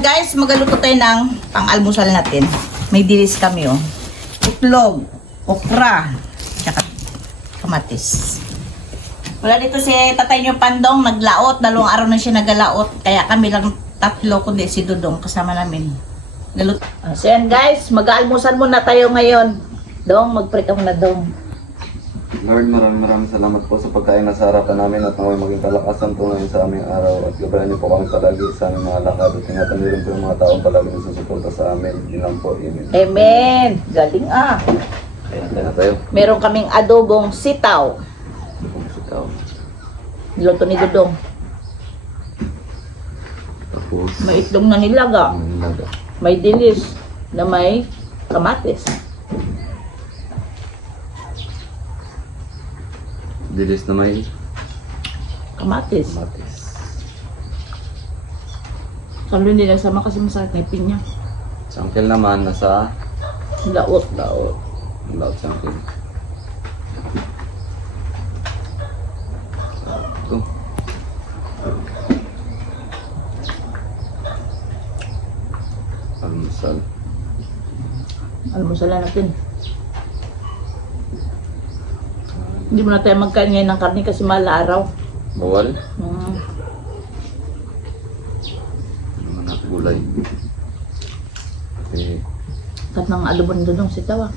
Guys, magaluto tayo ng pang-almusal natin. May dilis kami oh. Itlog, okra, tsaka kamatis. Wala dito si tatay niyo Pandong, naglaot. 2 araw na siya naglaot. Kaya kami lang tatlo, kundi si Dudong kasama namin. Galuto. So yan guys, mag-almusal muna tayo ngayon. Dong, mag-pray ka muna Dong. Lord, maraming salamat po sa pagkain na sa harapan namin at naway maging kalakasan po ngayon sa aming araw at gabayan niyo po kami palagi sa aming mga lakad at ingatan niyo rin po yung mga taong palagi nasusuporta sa amin. Yun lang po, amen. Amen! Galing ah! Ayan, tayo na tayo. Meron kaming adobong sitaw. Sitaw. Niluto ni Dudong. Tapos, May itlog na nilaga. nilaga. May dilis na may kamatis. Dilis na may Kamatis. matis. Sabi nila sama kasi masakit na ipin niya. Sangkil naman nasa Laot. laot. Laot sangkil. Ito. Almusal. Almusalan natin. Hindi mo na tayo magkain ngayon ng karne kasi mahal na araw. Bawal. Mm. Naman na gulay. Okay. Kat ng alubon Dudong sitaw ah.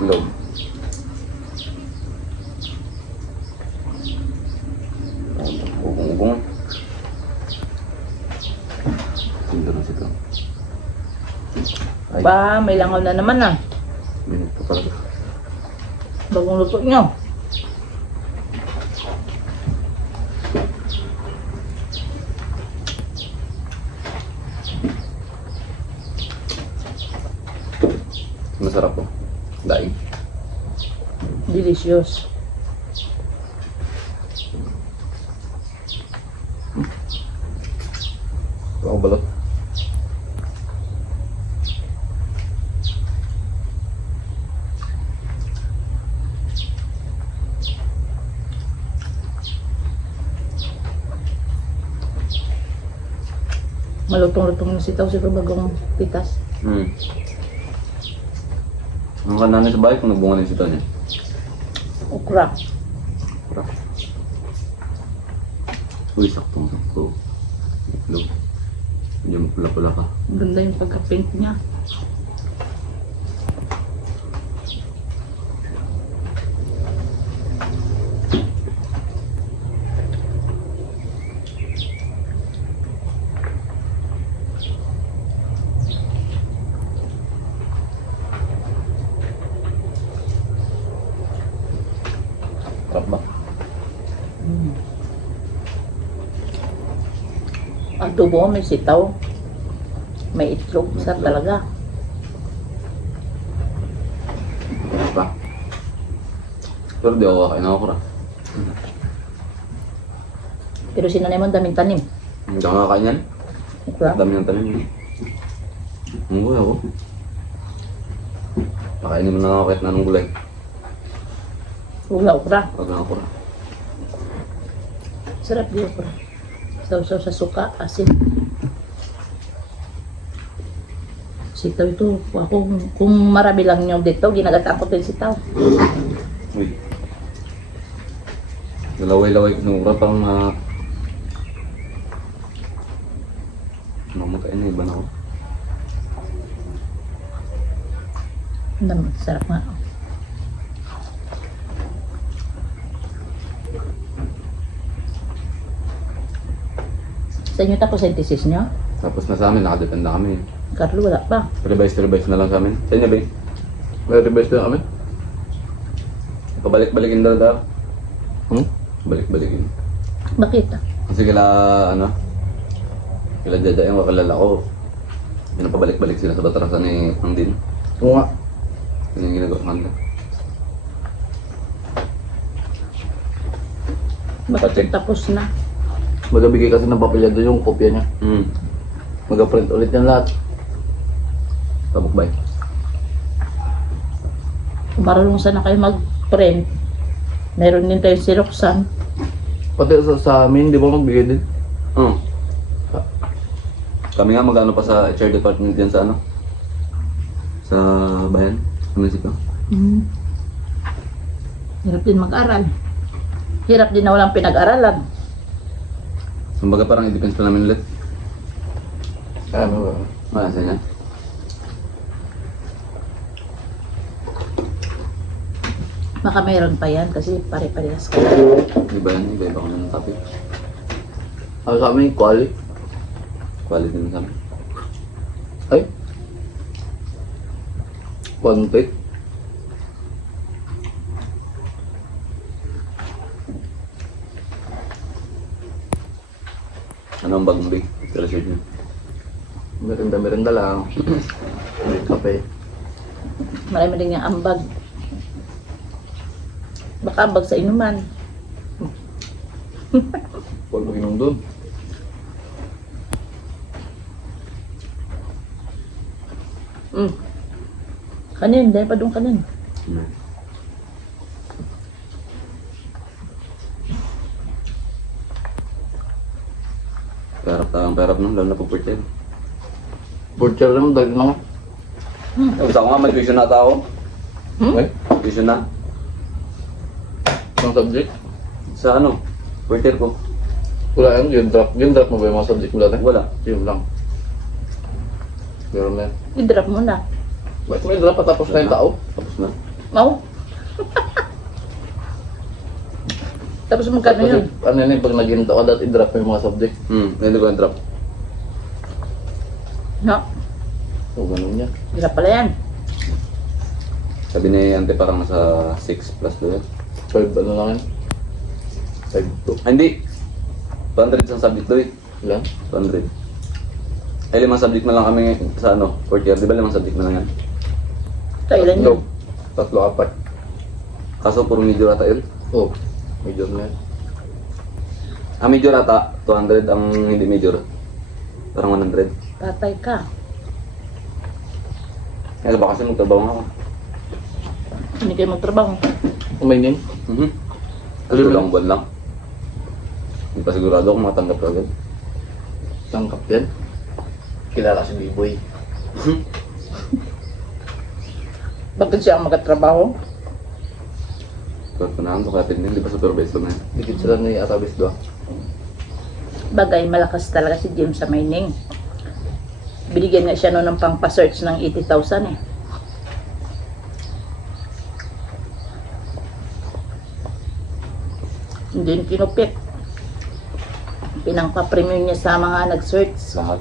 Log. Ugong-ugong. Sindaran sito. Ay, Ba, may langaw na naman ah. minute pa pala. Bagong luto niyo. Masarap po. Daig. Delicious. Ako balot. Malutong-lutong na sitaw siguro bagong pitas. Ang kanan sa bahay kung nagbunga na yung sito niya. Okra. Uy, saktong-sakto. Itlog. Medyo mapula-pula ka. Ganda yung pagka-pink niya. Sarap ba? Adobo, may sitaw. May itlog. Sarap talaga. Sarap ba? Pero di ako kakain ng okra. Pero si nanay mo daming tanim. Hindi ako kakain yan. Okra. Dami ng tanim. Ang gulay ako. Pakainin mo na ako kahit na anong gulay. Wala okra. Pag ng okra. Sarap di okra. Saw-saw sa suka, asin. Sitaw ito. Ako, kung marami lang nyo dito, ginagataan ko din sitaw. Uy. Nalaway-laway ko ng okra parang mamakain na iba na ako. Sarap nga. Sa inyo tapos synthesis nyo? Tapos na sa amin, nakadepend na kami. Carlo, wala pa. Revise na lang sa amin. Sa inyo ba? May revise na kami? Pabalik-balikin daw. Balik-balikin. Bakit? Kasi kila Dada yung kakalala ko. Yung pabalik-balik sila sa batarasan ni Pangdin. Oo nga. Yun yung ginagawa kanda. Bakit tapos na? Magabigay kasi ng papelya doon yung kopya niya. Mag-print ulit yan lahat. Tabukbay. Kung marunong sana kayo mag-print, meron din tayong si Roxanne. Pati sa amin, di ba magbigay din? Hmm. Kami nga mag-ano pa sa HR department yan sa ano? Sa bayan, sa munisipyo. Hirap din mag-aral. Hirap din na walang pinag-aralan. Kumbaga parang i-depends pa namin ulit. Ano ba? Wala sa yan. Baka meron pa yan kasi pare-parehas ka. Iba yan, iba-iba kami ng topic. Ano sa amin, quality. Quality din sa amin. Ay? Quantity. Ano ang bagong big? Research niyo. Merenda lang. Kape. Marami din yung ambag. Baka ambag sa inuman. Huwag mo inom doon. Kanin, dahil pa doon kanin. Hmm. Perap nun, lalo na po per child. Butcher naman, dahil na nga. Gusto ko nga, may tuition na ako. Ay? Tuition na. Ang subject? Sa ano? Per child ko. Wala yan, yung drop. Yung drop mo ba yung mga subject mo dati? Wala. Yun lang. Pero may... I-drop mo na. Ba't may drop patapos na yung tao? Tapos na. Mau? Tapos magkano yun? Ano yun yung pag nag-into ka, dati i-drop mo yung mga subject. Hindi ko yung drop. No, O, ganun yan. hirap pala yan. Sabi ni Ante parang nasa 6 plus doon. 5 ano lang yan? 5 Ah, hindi. 200 isang subject doon eh. Ilan? 200. Ay, 5 subject na lang kami sa ano, 4th year. Di ba 5 subject na lang yan? Kailan yun? Tatlo, apat. Kaso puro major ata yun. Oh, major na yan. Ang major ata, 200. Ang hindi major, parang 100. Patay ka. Kaya sa bakasyon magtrabaho nga ako. Hindi kayo magtrabaho. May name? Kasi lang buwan lang. Hindi pa sigurado kung matanggap ka agad. Tangkap yan. Kilala si B-Boy. Bakit siya ang magkatrabaho? Pero panahan to kapit din, di ba supervisor na yan? Dikit sila ni Arabis doon. Bagay, malakas talaga si James sa mining. Binigyan nga siya noon ng pang-pa-search ng 80,000 eh. Hindi yun kinupit. Pinangpa-premium niya sa mga nag-search. Lahat.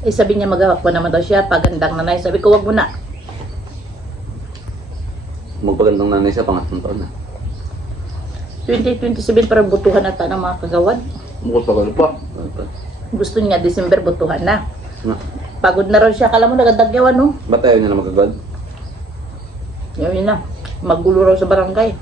Eh sabi niya magawak pa naman daw siya, pagandang nanay. Sabi ko, wag mo na. Magpagandang nanay siya, pangatlong taon na. 2027 para butuhan na ng mga kagawad. Bukod pa gano'n pa. Gusto niya December butuhan na. Na, Pagod na raw siya, kala mo nagadagyawan no? ba't ayaw niya na magagad? Yun na, maggulo raw sa barangay.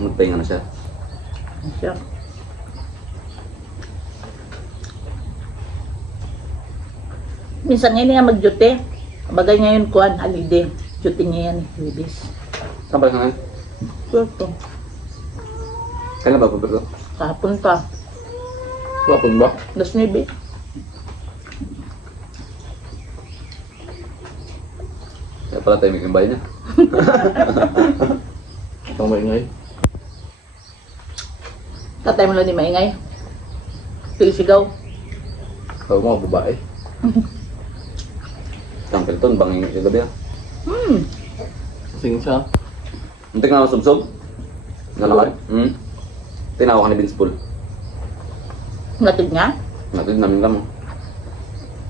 Magpahinga na siya. Siya. Minsan ngayon nga mag-duty. Bagay ngayon kuhan, holiday. Duty niya yan eh, Libis. Saan pa ngayon? Puerto. Kailan ba pupunta? Kahapon pa. Wapon ba? 2:09. Kaya pala tayo may bahay niya. Ang maingay. Tatay mo lang di maingay. Pagsigaw. Tawag mo, babae. Templeton, banging yung gabi ah. Sing siya. Muntik na ako subsob. Nalakad. Tinawag ka ni Vince Pool. Natid nga. Natid namin kamo.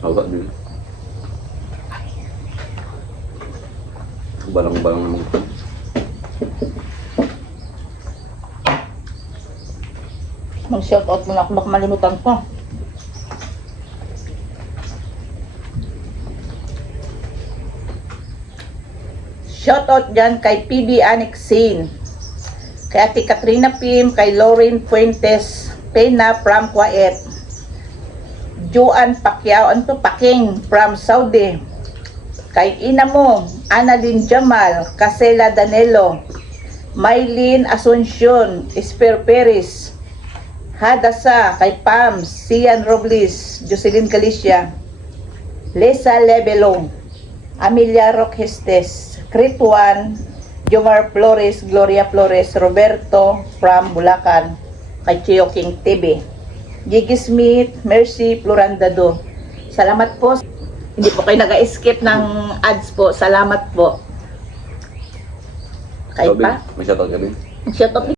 Hawak din. Balang-balang naman ito. Mag-shoutout mo na ako, baka malimutan ko. Shoutout dyan kay PB Annexin, kay Ate Katrina Pim, kay Lauren Fuentes Pena from Kuwait, Juan Pacquiao, anto Paking from Saudi. Kay ina mo, Annalyn Jamal, Casela Danelo, Maylin Asuncion, Esper Perez, Hadasa, kay Pams, Sian Robles, Jocelyn Galicia, Lesa Lebelong, Amelia Roquestes, Crituan, Jomar Flores, Gloria Flores, Roberto from Bulacan, kay Chio King TV, Gigi Smith, Mercy Florandado. Salamat po. Hindi po kayo nag-skip ng ads po. Salamat po. Kay pa? May shoutout ka, Ben? Shoutout